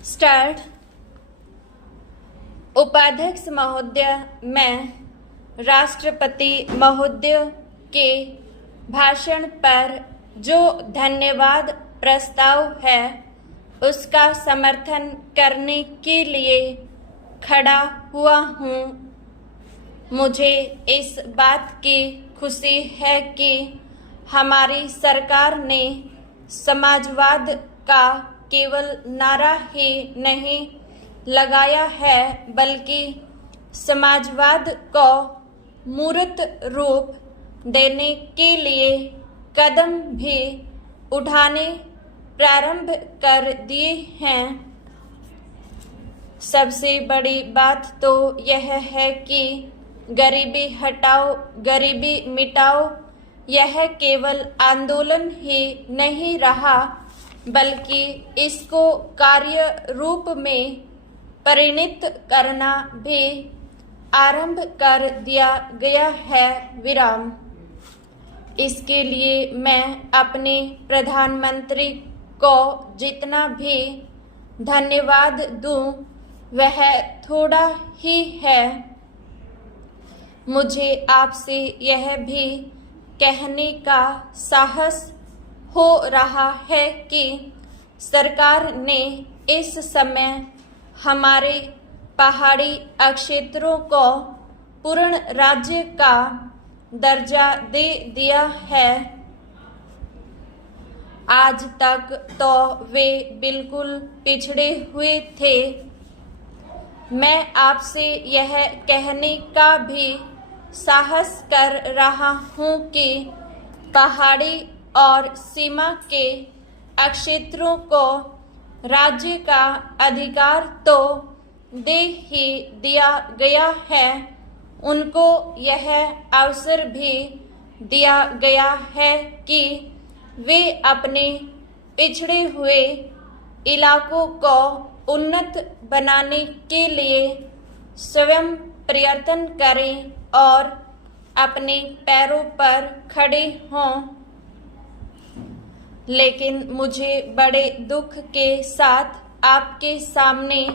Start. उपाध्यक्ष महोदय, मैं राष्ट्रपति महोदय के भाषण पर जो धन्यवाद प्रस्ताव है उसका समर्थन करने के लिए खड़ा हुआ हूँ। मुझे इस बात की खुशी है कि हमारी सरकार ने समाजवाद का केवल नारा ही नहीं लगाया है बल्कि समाजवाद को मूर्त रूप देने के लिए कदम भी उठाने प्रारंभ कर दिए हैं। सबसे बड़ी बात तो यह है कि गरीबी हटाओ गरीबी मिटाओ यह केवल आंदोलन ही नहीं रहा बल्कि इसको कार्य रूप में परिणित करना भी आरंभ कर दिया गया है। विराम। इसके लिए मैं अपने प्रधानमंत्री को जितना भी धन्यवाद दूं वह थोड़ा ही है। मुझे आपसे यह भी कहने का साहस हो रहा है कि सरकार ने इस समय हमारे पहाड़ी क्षेत्रों को पूर्ण राज्य का दर्जा दे दिया है। आज तक तो वे बिल्कुल पिछड़े हुए थे। मैं आपसे यह कहने का भी साहस कर रहा हूँ कि पहाड़ी और सीमा के क्षेत्रों को राज्य का अधिकार तो दे ही दिया गया है, उनको यह अवसर भी दिया गया है कि वे अपने पिछड़े हुए इलाकों को उन्नत बनाने के लिए स्वयं प्रयत्न करें और अपने पैरों पर खड़े हों। लेकिन मुझे बड़े दुख के साथ आपके सामने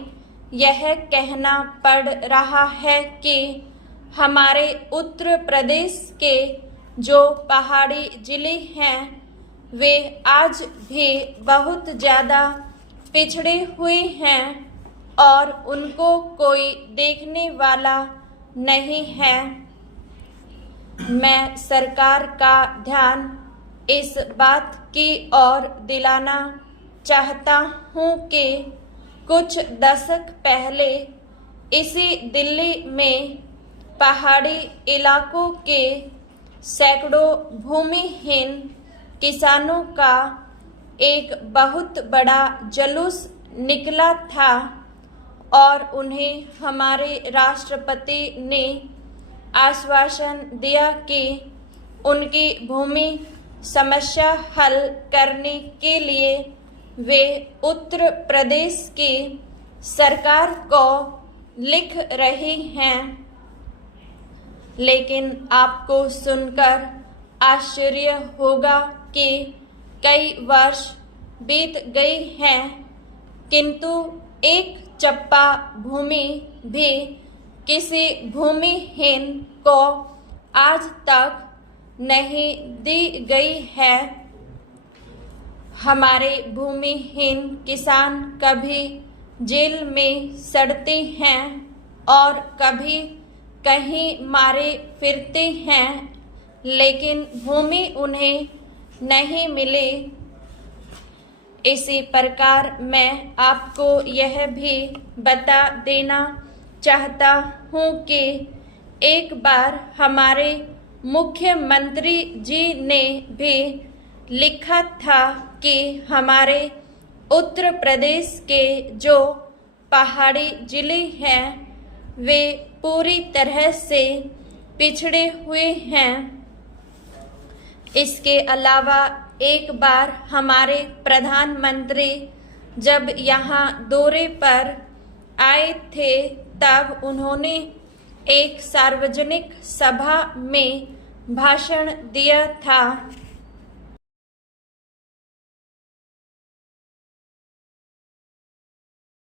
यह कहना पड़ रहा है कि हमारे उत्तर प्रदेश के जो पहाड़ी जिले हैं वे आज भी बहुत ज़्यादा पिछड़े हुए हैं और उनको कोई देखने वाला नहीं है। मैं सरकार का ध्यान इस बात की ओर दिलाना चाहता हूँ कि कुछ दशक पहले इसी दिल्ली में पहाड़ी इलाकों के सैकड़ों भूमिहीन किसानों का एक बहुत बड़ा जुलूस निकला था और उन्हें हमारे राष्ट्रपति ने आश्वासन दिया कि उनकी भूमि समस्या हल करने के लिए वे उत्तर प्रदेश की सरकार को लिख रही हैं। लेकिन आपको सुनकर आश्चर्य होगा कि कई वर्ष बीत गए हैं किंतु एक चप्पा भूमि भी किसी भूमिहीन को आज तक नहीं दी गई है। हमारे भूमिहीन किसान कभी जेल में सड़ते हैं और कभी कहीं मारे फिरते हैं लेकिन भूमि उन्हें नहीं मिली। इसी प्रकार मैं आपको यह भी बता देना चाहता हूँ कि एक बार हमारे मुख्यमंत्री जी ने भी लिखा था कि हमारे उत्तर प्रदेश के जो पहाड़ी जिले हैं वे पूरी तरह से पिछड़े हुए हैं। इसके अलावा एक बार हमारे प्रधानमंत्री जब यहाँ दौरे पर आए थे तब उन्होंने एक सार्वजनिक सभा में भाषण दिया था।